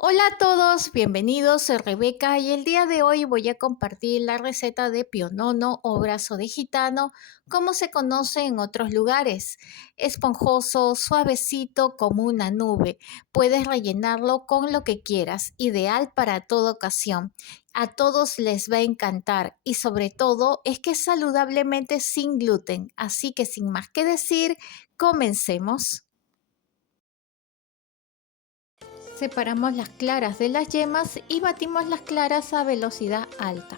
Hola a todos, bienvenidos, soy Rebeca y el día de hoy voy a compartir la receta de pionono o brazo de gitano, como se conoce en otros lugares. Esponjoso, suavecito como una nube. Puedes rellenarlo con lo que quieras, ideal para toda ocasión. A todos les va a encantar y sobre todo es que es saludablemente sin gluten, así que sin más que decir, comencemos. Separamos las claras de las yemas y batimos las claras a velocidad alta.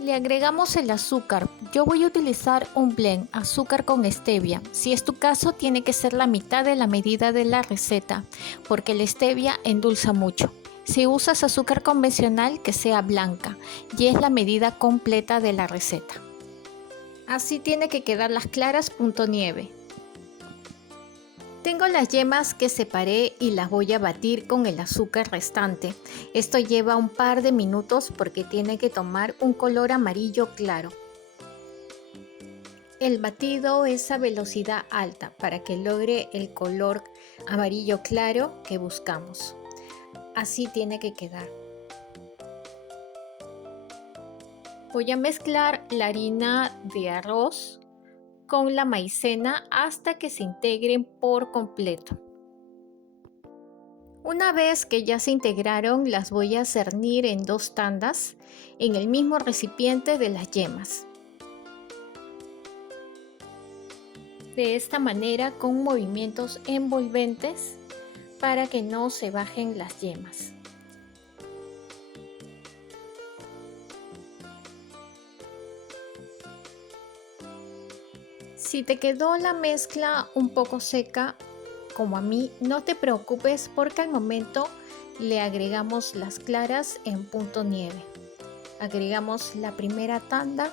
Le agregamos el azúcar. Yo voy a utilizar un blend, azúcar con stevia. Si es tu caso, tiene que ser la mitad de la medida de la receta, porque la stevia endulza mucho. Si usas azúcar convencional, que sea blanca, y es la medida completa de la receta. Así tiene que quedar las claras punto nieve. Tengo las yemas que separé y las voy a batir con el azúcar restante. Esto lleva un par de minutos porque tiene que tomar un color amarillo claro. El batido es a velocidad alta para que logre el color amarillo claro que buscamos. Así tiene que quedar. Voy a mezclar la harina de arroz con la maicena hasta que se integren por completo. Una vez que ya se integraron, las voy a cernir en dos tandas en el mismo recipiente de las yemas. De esta manera, con movimientos envolventes para que no se bajen las yemas. Si te quedó la mezcla un poco seca, como a mí, no te preocupes porque al momento le agregamos las claras en punto nieve. Agregamos la primera tanda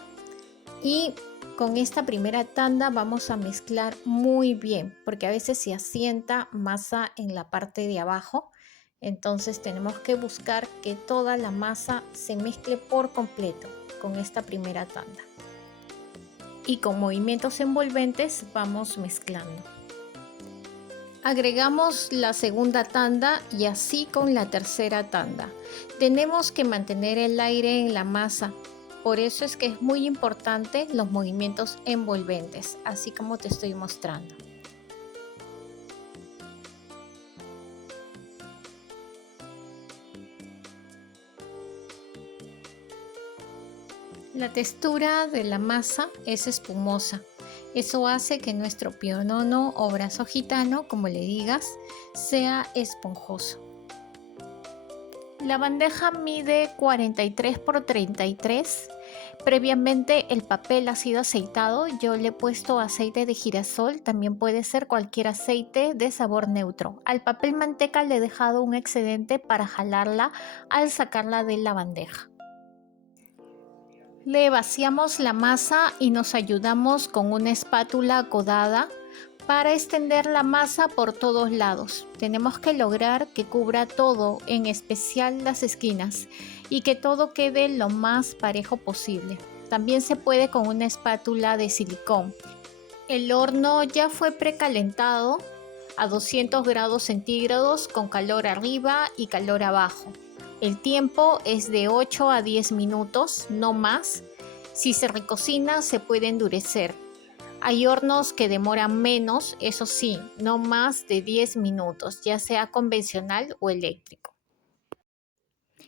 y con esta primera tanda vamos a mezclar muy bien porque a veces se asienta masa en la parte de abajo. Entonces tenemos que buscar que toda la masa se mezcle por completo con esta primera tanda. Y con movimientos envolventes vamos mezclando. Agregamos la segunda tanda y así con la tercera tanda. Tenemos que mantener el aire en la masa. Por eso es que es muy importante los movimientos envolventes, así como te estoy mostrando. La textura de la masa es espumosa. Eso hace que nuestro pionono o brazo gitano, como le digas, sea esponjoso. La bandeja mide 43 por 33. Previamente el papel ha sido aceitado. Yo le he puesto aceite de girasol. También puede ser cualquier aceite de sabor neutro. Al papel manteca le he dejado un excedente para jalarla al sacarla de la bandeja. Le vaciamos la masa y nos ayudamos con una espátula codada para extender la masa por todos lados. Tenemos que lograr que cubra todo, en especial las esquinas, y que todo quede lo más parejo posible. También se puede con una espátula de silicón. El horno ya fue precalentado a 200 grados centígrados con calor arriba y calor abajo. El tiempo es de 8 a 10 minutos, no más. Si se recocina se puede endurecer. Hay hornos que demoran menos, eso sí, no más de 10 minutos, ya sea convencional o eléctrico.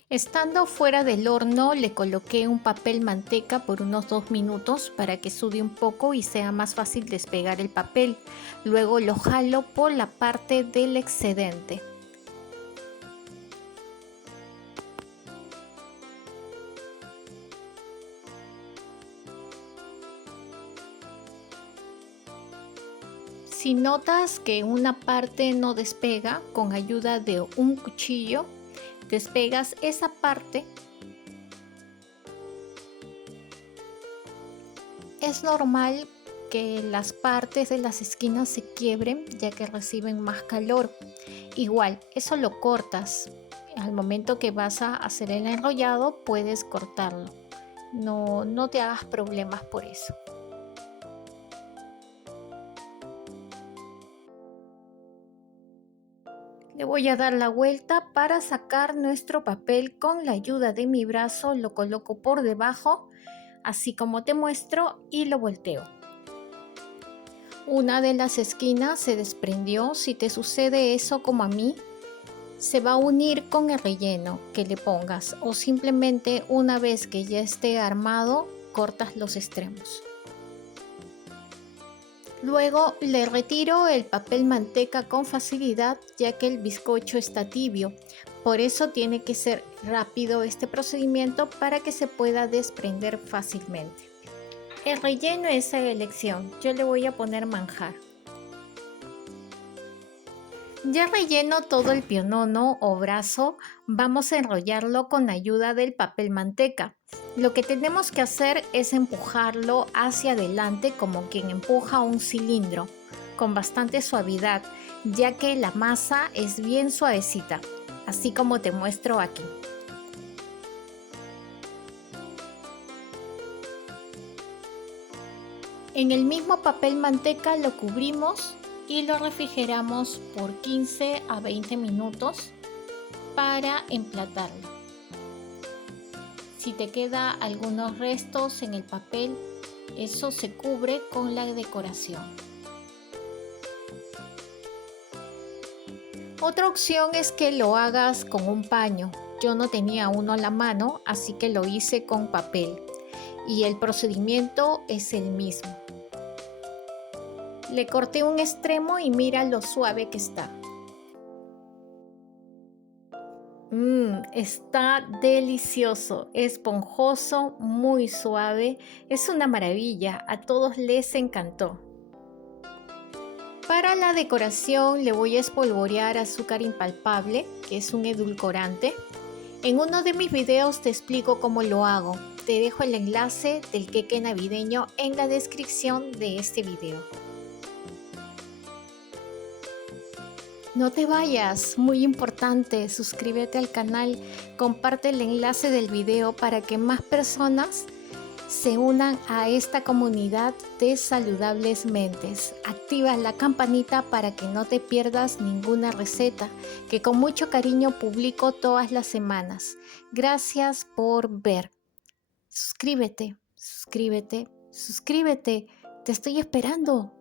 Estando fuera del horno, le coloqué un papel manteca por unos 2 minutos para que sude un poco y sea más fácil despegar el papel. Luego lo jalo por la parte del excedente. Si notas que una parte no despega, con ayuda de un cuchillo, despegas esa parte. Es normal que las partes de las esquinas se quiebren ya que reciben más calor. Igual, eso lo cortas. Al momento que vas a hacer el enrollado, puedes cortarlo. No te hagas problemas por eso. Le voy a dar la vuelta para sacar nuestro papel. Con la ayuda de mi brazo lo coloco por debajo, así como te muestro, y lo volteo. Una de las esquinas se desprendió. Si te sucede eso como a mí, se va a unir con el relleno que le pongas, o simplemente una vez que ya esté armado, cortas los extremos. Luego le retiro el papel manteca con facilidad, ya que el bizcocho está tibio. Por eso tiene que ser rápido este procedimiento para que se pueda desprender fácilmente. El relleno es a elección. Yo le voy a poner manjar. Ya relleno todo el pionono o brazo, vamos a enrollarlo con ayuda del papel manteca. Lo que tenemos que hacer es empujarlo hacia adelante como quien empuja un cilindro, con bastante suavidad, ya que la masa es bien suavecita, así como te muestro aquí. En el mismo papel manteca lo cubrimos y lo refrigeramos por 15 a 20 minutos para emplatarlo. Si te queda algunos restos en el papel, eso se cubre con la decoración. Otra opción es que lo hagas con un paño. Yo no tenía uno a la mano, así que lo hice con papel. Y el procedimiento es el mismo. Le corté un extremo y mira lo suave que está. Está delicioso, esponjoso, muy suave. Es una maravilla, a todos les encantó. Para la decoración le voy a espolvorear azúcar impalpable, que es un edulcorante. En uno de mis videos te explico cómo lo hago. Te dejo el enlace del queque navideño en la descripción de este video. No te vayas, muy importante, suscríbete al canal, comparte el enlace del video para que más personas se unan a esta comunidad de saludables mentes. Activa la campanita para que no te pierdas ninguna receta que con mucho cariño publico todas las semanas. Gracias por ver. Suscríbete, suscríbete, suscríbete. Te estoy esperando.